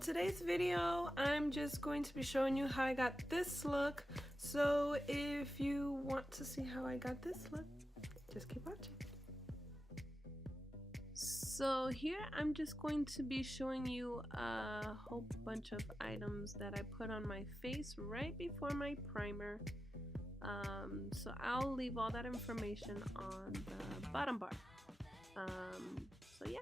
today's video, I'm just going to be showing you how I got this look. So if you want to see how I got this look, just keep watching. So here I'm just going to be showing you a whole bunch of items that I put on my face right before my primer. So I'll leave all that information on the bottom bar. So yeah.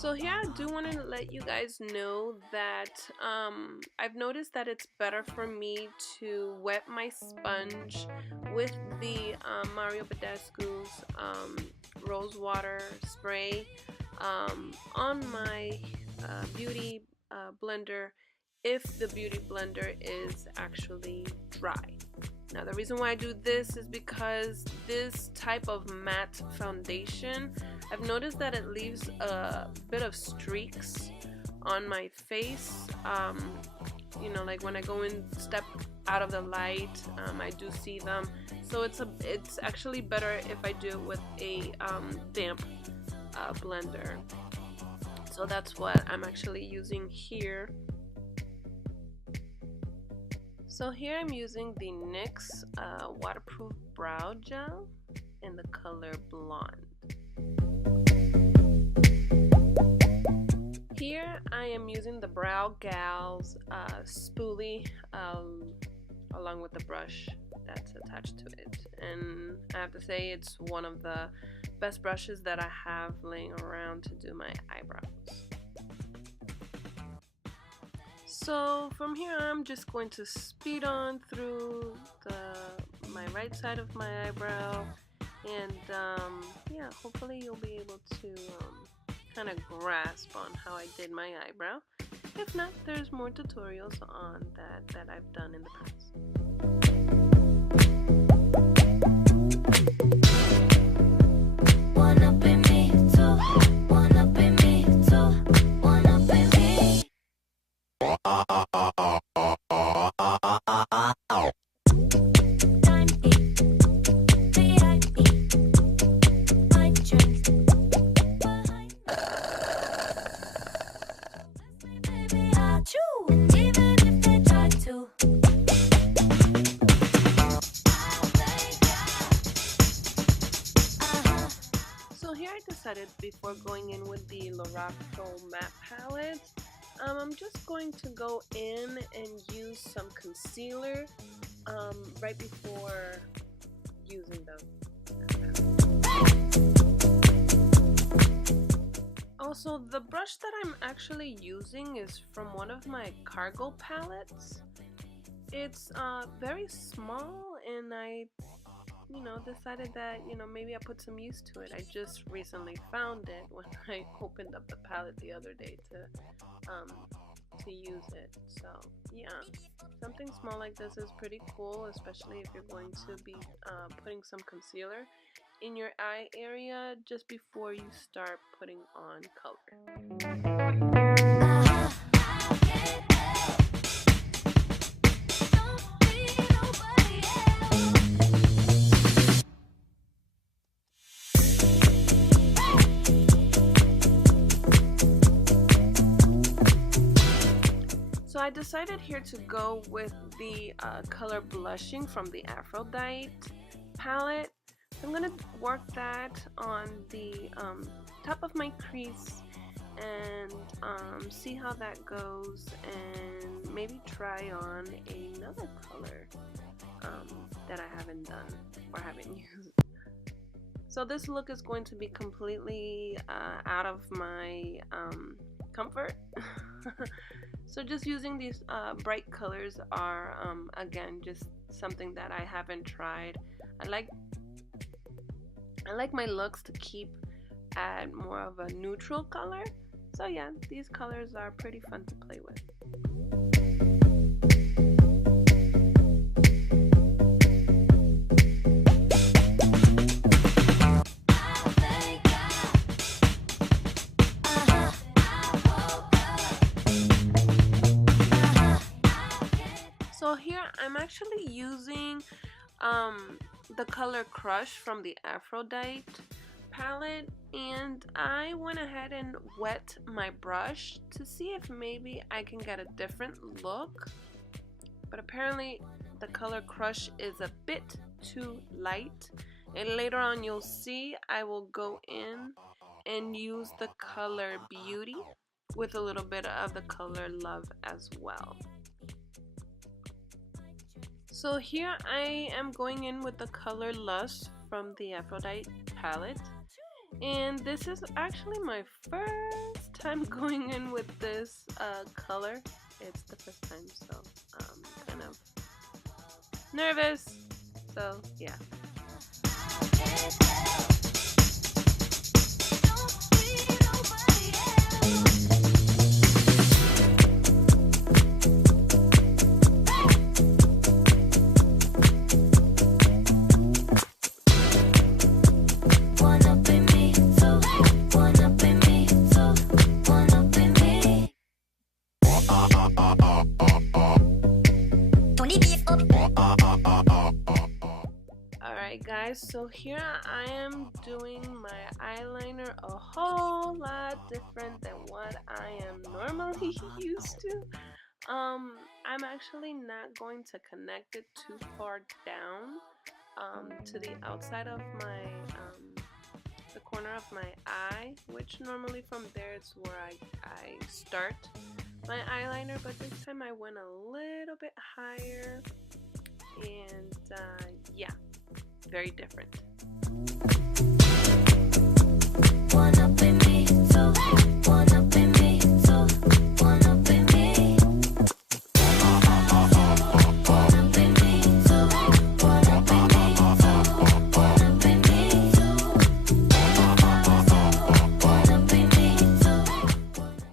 So here I do want to let you guys know that I've noticed that it's better for me to wet my sponge with the Badescu's rosewater spray on my beauty blender if the beauty blender is actually dry. Now the reason why I do this is because this type of matte foundation, I've noticed that it leaves a bit of streaks on my face. You know, like when I go and step out of the light, I do see them. So it's actually better if I do it with a damp blender. So that's what I'm actually using here. So here I'm using the NYX waterproof brow gel in the color Blonde. Here I am using the Browgal's spooly along with the brush that's attached to it. And I have to say it's one of the best brushes that I have laying around to do my eyebrows. So from here I'm just going to speed on through my right side of my eyebrow, and yeah, hopefully you'll be able to kind of grasp on how I did my eyebrow. If not, there's more tutorials on that I've done in the past. Before going in with the Lorac matte palette, I'm just going to go in and use some concealer right before using them. Also, the brush that I'm actually using is from one of my cargo palettes. It's very small, and I decided that, maybe I put some use to it. I just recently found it when I opened up the palette the other day to use it. So yeah, something small like this is pretty cool, especially if you're going to be putting some concealer. in your eye area just before you start putting on color. So I decided here to go with the color Blushing from the APHRODITE palette. So I'm going to work that on the top of my crease and see how that goes, and maybe try on another color that I haven't done or haven't used. So this look is going to be completely out of my comfort. So just using these bright colors are again just something that I haven't tried. I like my looks to keep at more of a neutral color. So yeah, these colors are pretty fun to play with. So here I'm actually using the color Crush from the APHRODITE palette, and I went ahead and wet my brush to see if maybe I can get a different look, but apparently the color Crush is a bit too light, and later on you'll see I will go in and use the color Beauty with a little bit of the color Love as well. So here I am going in with the color Lust from the APHRODITE palette, and this is actually my first time going in with this color. It's the first time, so I'm kind of nervous, so yeah. Guys, so here I am doing my eyeliner a whole lot different than what I am normally used to. I'm actually not going to connect it too far down to the outside of my the corner of my eye, which normally from there it's where I start my eyeliner, but this time I went a little bit higher, and yeah, very different. One up in me, two, one up in me, two, one up in me. One up in me, two, one up in me, two, one up in me, two, one up in me, two.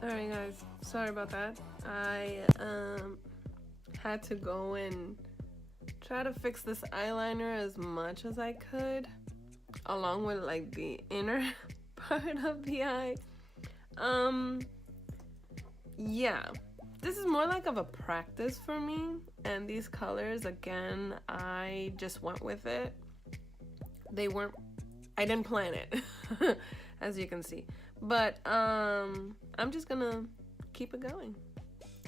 Alright guys, sorry about that. I had to go and try to fix this eyeliner as much as I could, along with like the inner part of the eye. Yeah, this is more like of a practice for me, and these colors, again, I just went with it. I didn't plan it as you can see, but I'm just gonna keep it going.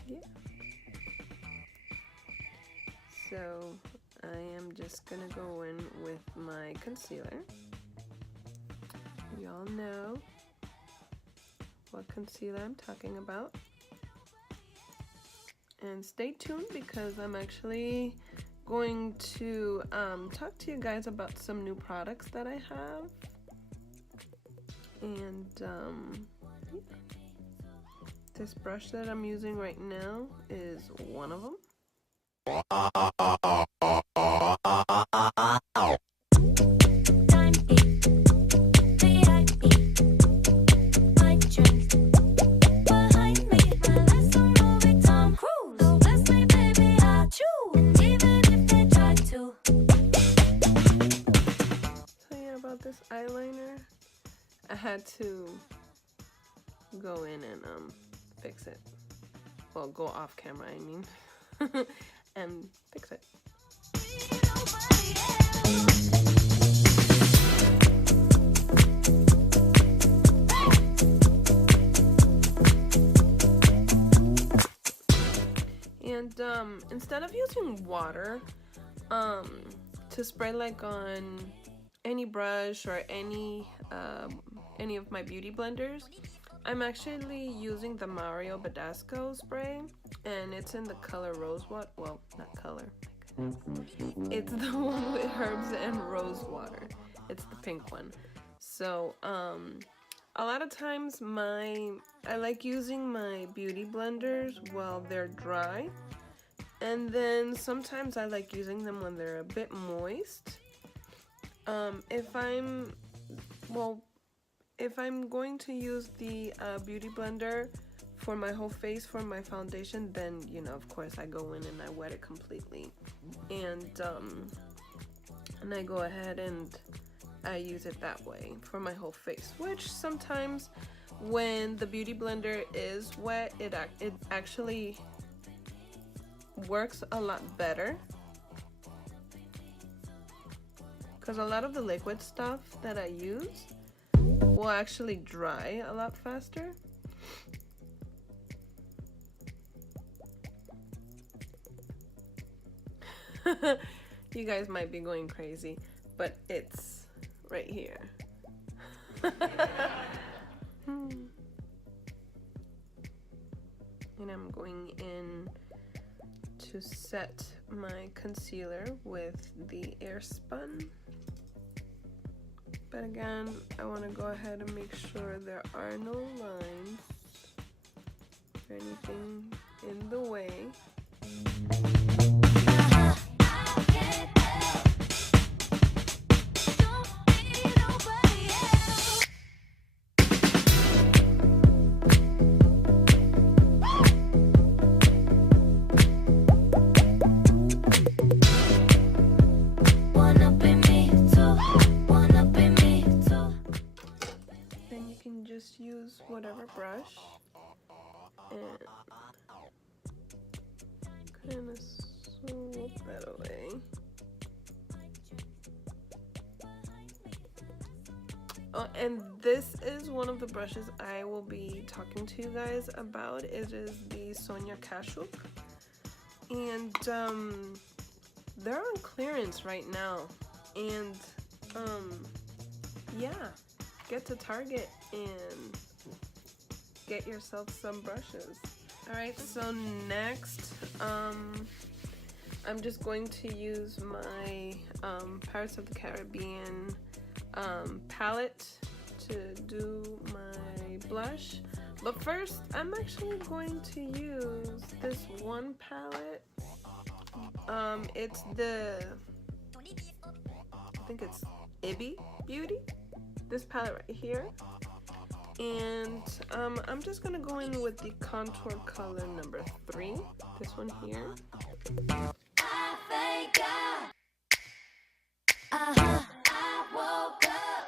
Yeah. So I am just gonna go in with my concealer. Y'all know what concealer I'm talking about. And stay tuned, because I'm actually going to talk to you guys about some new products that I have. And yeah. This brush that I'm using right now is one of them. had to go in and fix it. Well, go off camera, I mean, and fix it. And instead of using water to spray like on any brush or any of my beauty blenders, I'm actually using the Mario Badescu spray, and it's in the color rosewater. Well, not color. It's the one with herbs and rosewater. It's the pink one. So a lot of times I like using my beauty blenders while they're dry, and then sometimes I like using them when they're a bit moist. If I'm going to use the beauty blender for my whole face for my foundation, then, you know, of course I go in and I wet it completely, and I go ahead and I use it that way for my whole face, which sometimes when the beauty blender is wet, it actually works a lot better, because a lot of the liquid stuff that I use will actually dry a lot faster. You guys might be going crazy, but it's right here. And I'm going in to set my concealer with the Airspun. But again, I want to go ahead and make sure there are no lines or anything in the way. Use whatever brush and kind of swoop that away. Oh, and this is one of the brushes I will be talking to you guys about. It is the Sonia Kashuk, and they're on clearance right now, and yeah, get to Target and get yourself some brushes. Alright, so next I'm just going to use my Pirates of the Caribbean palette to do my blush. But first, I'm actually going to use this one palette. It's the, I think it's Ipsy Beauty. This palette right here. And I'm just gonna go in with the contour color number 3, this one here. I thank God. I woke up.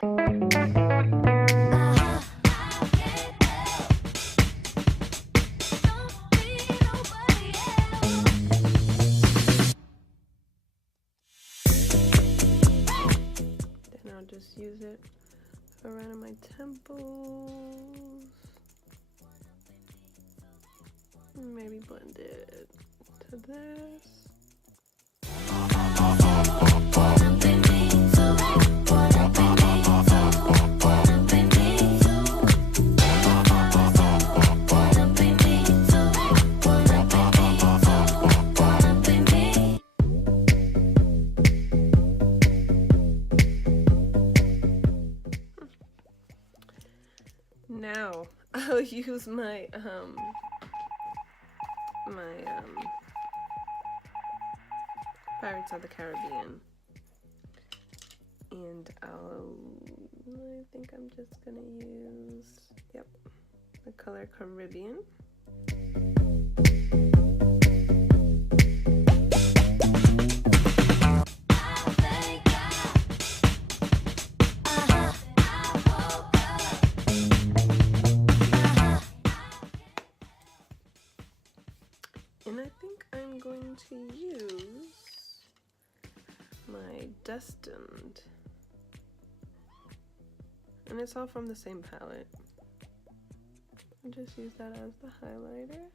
Then I'll just use it around my temples. Maybe blend it to this. Now I'll use my Pirates of the Caribbean, and I think I'm just gonna use, yep, the color Caribbean. And I think I'm going to use my Destined. And it's all from the same palette. I'll just use that as the highlighter.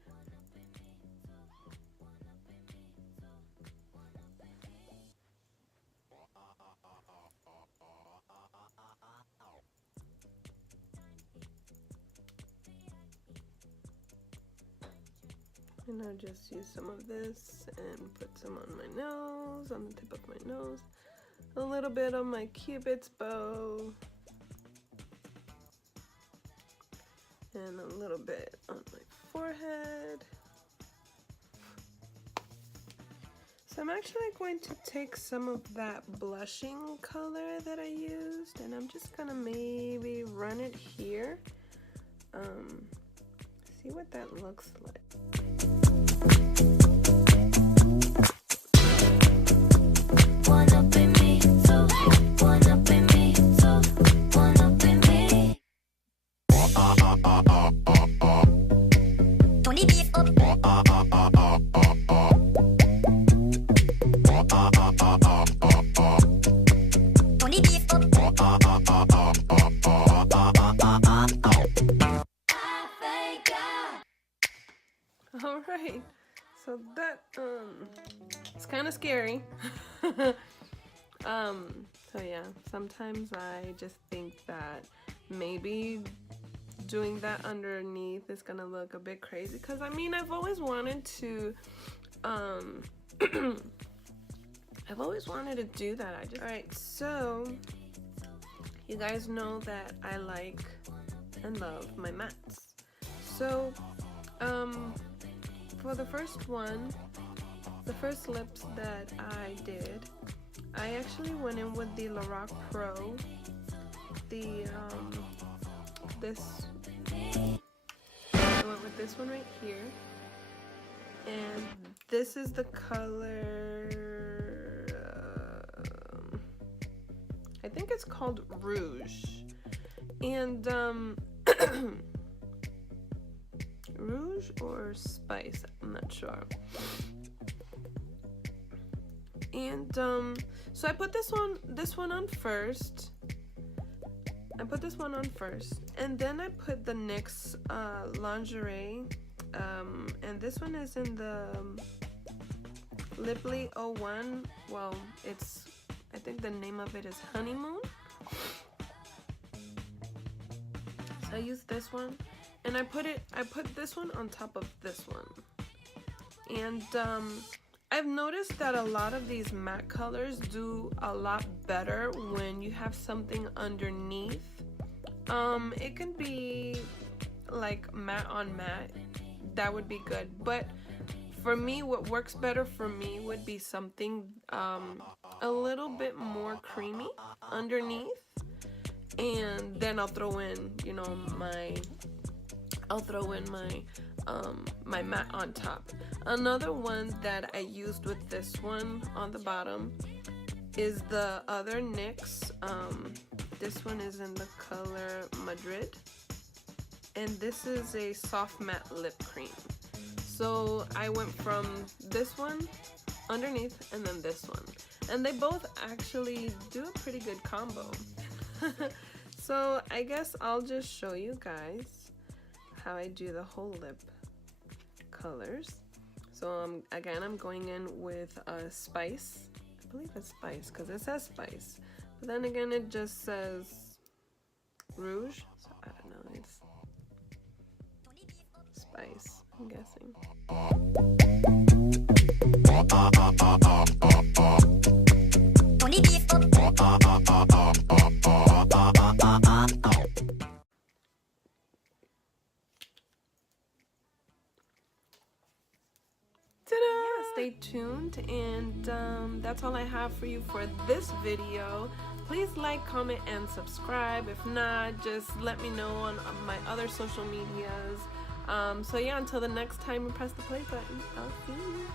And I'll just use some of this and put some on my nose, on the tip of my nose. A little bit on my Cupid's bow. And a little bit on my forehead. So I'm actually going to take some of that blushing color that I used, and I'm just gonna maybe run it here. See what that looks like. One up in me, two, one up in me, two, one up in me. All right, so that it's kind of scary. So yeah, sometimes I just think that maybe doing that underneath is gonna look a bit crazy, because I mean, I've always wanted to I've always wanted to do that. All right, so you guys know that I like and love my mattes. So for the first one, the first lips that I did, I actually went in with the Lorac Pro, I went with this one right here, and this is the color, I think it's called Rouge, and Rouge or Spice, I'm not sure. And so I put this one on first. And then I put the NYX lingerie, and this one is in the Liply 01. Well, I think the name of it is Honeymoon. So I used this one, and I put this one on top of this one. And I've noticed that a lot of these matte colors do a lot better when you have something underneath. It can be like matte on matte, that would be good, but for me, what works better for me would be something a little bit more creamy underneath, and then I'll throw in, you know, my my matte on top. Another one that I used with this one on the bottom is the other NYX. This one is in the color Madrid, and this is a soft matte lip cream. So I went from this one underneath and then this one, and they both actually do a pretty good combo. So I guess I'll just show you guys how I do the whole lip colors. So again, I'm going in with Spice. I believe it's Spice because it says Spice, but then again it just says Rouge, so I don't know, it's Spice, I'm guessing. Stay tuned, and that's all I have for you for this video. Please like, comment, and subscribe. If not, just let me know on my other social medias. So yeah, until the next time we press the play button, I'll see you.